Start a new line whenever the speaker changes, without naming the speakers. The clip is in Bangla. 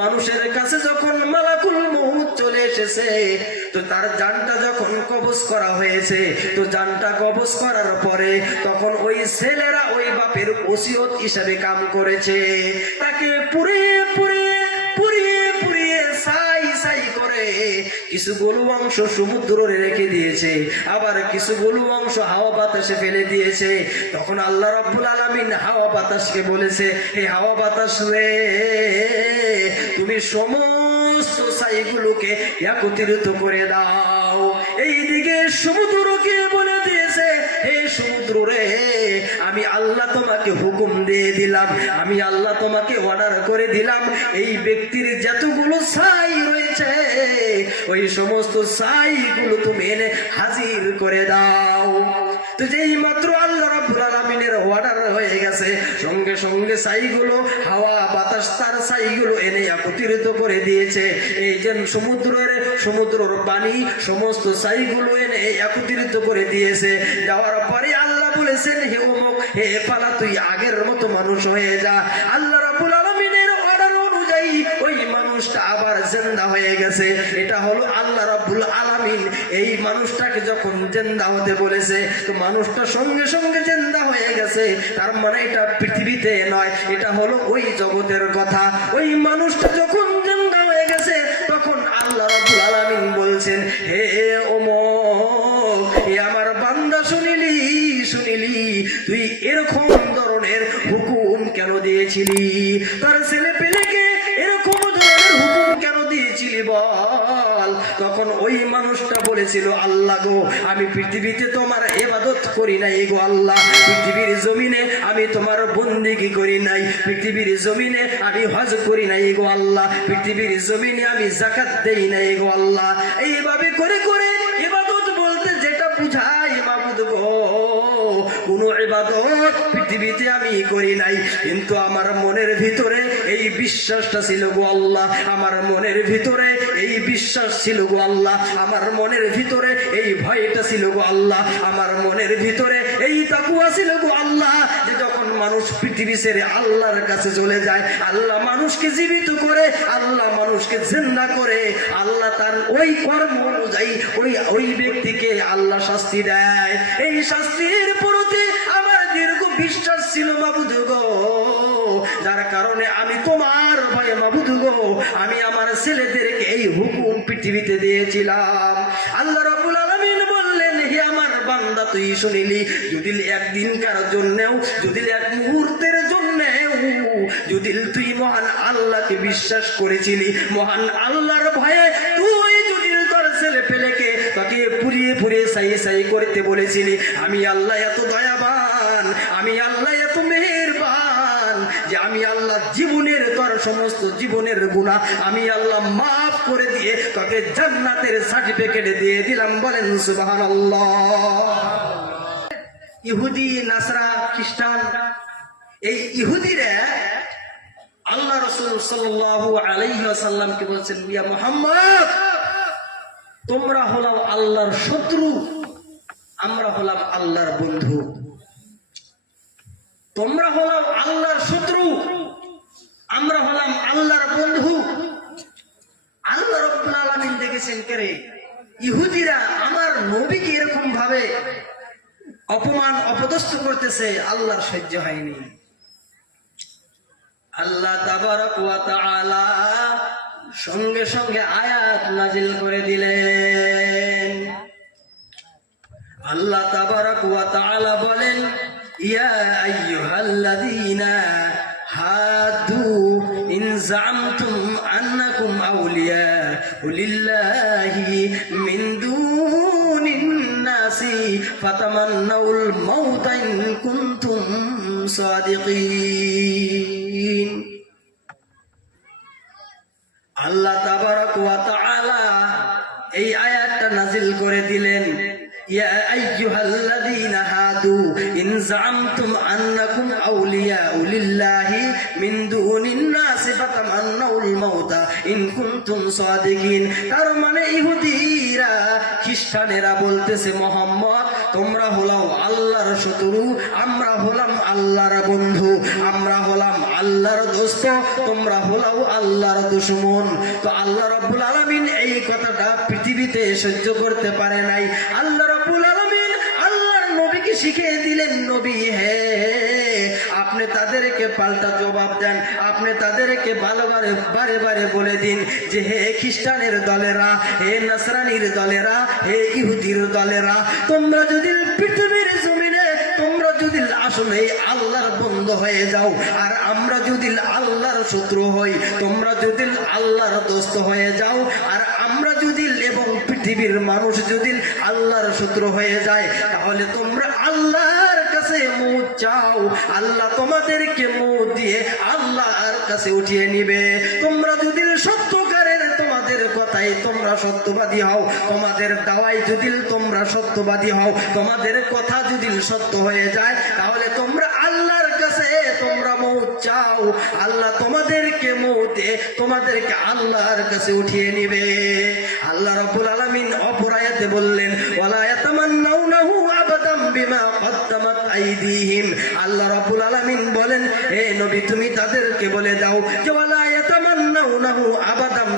মানুষের কাছে যখন মালাকুল মহুত চলে এসেছে, তো তার জানটা যখন কবজ করা হয়েছে, তো জানটা কবজ করার পরে তখন ওই ছেলেরা ওই বাপের ওসিয়ত হিসাবে কাম করেছে। তাকে পুরে পুড়িয়ে কিছু গরু অংশ সমুদ্রে রেখে দিয়েছে, আবার কিছু গরু অংশ হাওয়া বাতাসে ফেলে দিয়েছে। তখন আল্লাহ রাব্বুল আলামিন হাওয়া বাতাসকে বলেছে, হে হাওয়া বাতাস রে, তুমি সমস্ত সাইগুলোকে একত্রিত করে দাও। এইদিকে সমুদ্রকে বলে দিয়েছে, হে সমুদ্র রে, আমি আল্লাহ তোমাকে হুকুম দিয়ে দিলাম, আমি আল্লাহ তোমাকে অর্ডার করে দিলাম। এই ব্যক্তির যতগুলো সাই ওই সমস্ত সাইগুলো তুমি এনে হাজির করে দাও। তো যেই মাত্র আল্লাহ আলামিনের অর্ডার হয়ে গেছে, সঙ্গে সঙ্গে সাইগুলো, হাওয়া, বাতাস, তার সাইগুলো এনে একত্রিত করে দিয়েছে। এই যে সমুদ্রের, সমুদ্রর পানি, সমস্ত সাইগুলো এনে একত্রিত করে দিয়েছে। দেওয়ার পরে আল্লাহ বলেছেন, হে অমুক হে পালা, তুই আগের মতো মানুষ হয়ে যা। আল্লাহ রাব্বুল আলামিনের অর্ডার অনুযায়ী ওই মানুষটা আবার জেন্দা হয়ে গেছে। এটা হলো আল্লাহ রাব্বুল আলামিন। এই মানুষটাকে যখন জেন্দা হতে বলেছে, তো মানুষটা সঙ্গে সঙ্গে জেন্দা হয়ে গেছে। তার মানে এটা পৃথিবীতে নয়, এটা হলো ওই জগতের কথা। ওই মানুষটা যখন জেন্দা হয়ে গেছে, তখন আল্লাহ রাব্বুল আলামিন বলছেন, হে ওমর হে আমার বান্দা, শুনিলি শুনিলি, তুই এরকম ধরনের হুকুম কেন দিয়েছিলি? তার ছেলে ওই মানুষটা বলেছিল, আল্লাহ গো, আমি পৃথিবীতে তোমার এবাদত করি নাই গো আল্লাহ। পৃথিবীর জমিনে আমি তোমার বন্দিগি করি নাই। পৃথিবীর জমিনে আমি হজ করি নাই গো আল্লাহ। পৃথিবীর জমিনে আমি জাকাত দেই নাই গো আল্লাহ। এইভাবে করে করে পৃথিবীতে আমি করি নাই, কিন্তু আমার মনের ভিতরে এই বিশ্বাসটা ছিল গো আল্লাহ। আমার মনের ভিতরে এই বিশ্বাস ছিল গো আল্লাহ। আমার মনের ভিতরে এই ভয়টা ছিল গো আল্লাহ। আমার মনের ভিতরে এই তাকুয়া ছিল গো আল্লাহ যে যখন মানুষ পৃথিবী ছেড়ে আল্লাহর কাছে চলে যায়, আল্লাহ মানুষকে জীবিত করে, আল্লাহ মানুষকে জিন্দা করে, আল্লাহ তার ওই কর্ম অনুযায়ী ওই ওই ব্যক্তিকে আল্লাহ শাস্তি দেয়। এই শাস্তির প্রতি আমার বিশ্বাস ছিল মাবুদ গো। যার কারণে আমি তোমার ভয়ে মাবুদ গো, আমি আমার ছেলেদেরকে এই হুকুম পৃথিবীতে দিয়েছিলাম। আল্লাহ রাব্বুল আলামিন বললেন, হে আমার বান্দা, তুই শুনিলি যদি জন্যেও যদি এক মুহূর্তের জন্যেও যদি তুই মহান আল্লাহকে বিশ্বাস করেছিলি, মহান আল্লাহর ভয়ে তুই তাকে পুড়িয়ে পুড়িয়ে সাই সাই করতে বলেছিলি, আমি আল্লাহ এত দয়াবান, আমি আল্লাহ এত মেহেরবান যে আমি আল্লাহ জীবনের তোর সমস্ত জীবনের গুণা আমি আল্লাহ মাফ করে দিয়ে তোকে জান্নাতের সার্টিফিকেট দিয়ে দিলাম। বলেন, সুবহানাল্লাহ। ইহুদি, নাসরা, খ্রিস্টান, এই ইহুদিরা আল্লাহ রসুল সাল্লাল্লাহু আলাইহি ওয়াসাল্লামকে বলছেন, ইয়া মুহাম্মদ তোমরা হলাম আল্লাহর শত্রু, আমরা হলাম আল্লাহর বন্ধু। তোমরা হলাম আল্লাহর শত্রু, আমরা হলাম আল্লাহর বন্ধু। আল্লাহ দেখেছেন ইহুদিরা আমার নবীকে এরকম ভাবে অপমান, অপদস্থ করতেছে, আল্লাহর সহ্য হয়নি। আল্লাহ তাবারক সঙ্গে সঙ্গে আয়াত নাজিল করে দিলেন। আল্লাহ তাবারক ওয়া তাআলা বলেন, ইয়া আইয়ুহাল্লাযীনা হাদু ইন জামতুম আন্নাকুম আউলিয়া লিল্লাহি মিন দুনিন নাসি, ফাতামান্নাউল মাউতা ইন কুনতুম সাদিকিন। আল্লাহ তাবারক ওয়া তাআলা এই আয়াতটা নাজিল করে দিলেন। ইয়া আইয়ুহাল্লাযীনা হাদু ইন জামতুম আন্নাকুম আউলিয়াউ লিল্লাহি মিন দুনিন নাসি ফাতামান্নাউল মাউতা ইন কুনতুম সাদিকিন তার মানে খ্রিস্টানেরা বলতেছে, মোহাম্মদ, তোমরা হলাম আল্লাহর শত্রু, আমরা হলাম আল্লাহর বন্ধু, আমরা হলাম আল্লাহর দোস্ত, তোমরা হলাও আল্লাহর দুশ্মন। তো আল্লাহ রাব্বুল আলামিন এই কথাটা পৃথিবীতে সহ্য করতে পারে নাই। আল্লাহ শিখিয়ে দিলেন নবী হে। আপনি তাদেরকে পাল্টা জবাব দেন, আপনি তাদেরকে ভালোবারে বারে বারে বলে দিন যে হে খ্রিস্টানের দলেরা, হে নাসরানির দলেরা, হে ইহুদির দলেরা, তোমরা যদি পৃথিবীর জমিনে, তোমরা যদি আসলে আল্লাহর বন্ধ হয়ে যাও, আর আমরা যদি আল্লাহর শত্রু হই, তোমরা যদি আল্লাহর দোস্ত হয়ে যাও, আর আমরা যদি পৃথিবীর মানুষ যদি আল্লাহর শত্রু হয়ে যায়, তাহলে তোমরা আল্লাহর কাছে মুখ চাও। আল্লাহ তোমাদেরকে মুখ দিয়ে আল্লাহর কাছে উঠিয়ে নিবে। তোমরা যদি সত্যকারের তোমাদের কথাই তোমরা সত্যবাদী হও, তোমাদের দাওয়াই যদি তোমরা সত্যবাদী হও, তোমাদের কথা যদি সত্য হয়ে যায়, তাহলে তোমরা তোমরা মৌত চাও, আল্লাহ তোমাদেরকে মৌতে তোমাদেরকে আল্লাহর কাছে উঠিয়ে নিবে। আল্লাহ রবুল আলমিন অপরায়াতে বললেন বলেন, হে নবী, তুমি তাদেরকে বলে দাও যে আবাদাম